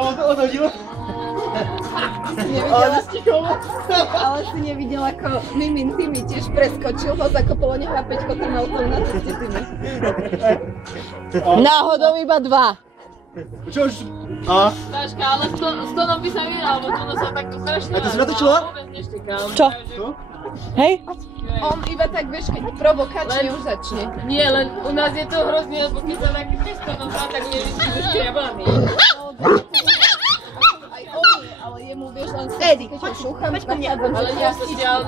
odhodil. Ale si nevidel, ako Mimin Timi tiež preskočil ho, zakopolo neho a Peťko tým autom na ceste Timi. Náhodou iba 2. Čo už? A? Táška, ale s tónom by sa vyhral, lebo to sa takto strašne... A to si natočila? Vôbec neštekám. Čo? Hej? On iba tak, vieš, keď provokačne už začne. Nie, len u nás je to hrozne, lebo keď sa taký s tónom hrá, tak nevidí, že škriabány. Aj on je, ale jemu, vieš, len keď ho šúcham, Ale ja sa stiaľ,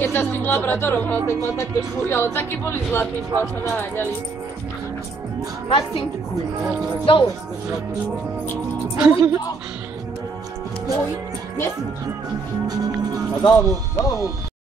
keď sa s tým labradorom hral, tak ma takto šmúri, ale takí boli zlatí, čo sa naháňali. Maxim, dolu. Môj, nesmíš. A dal mu.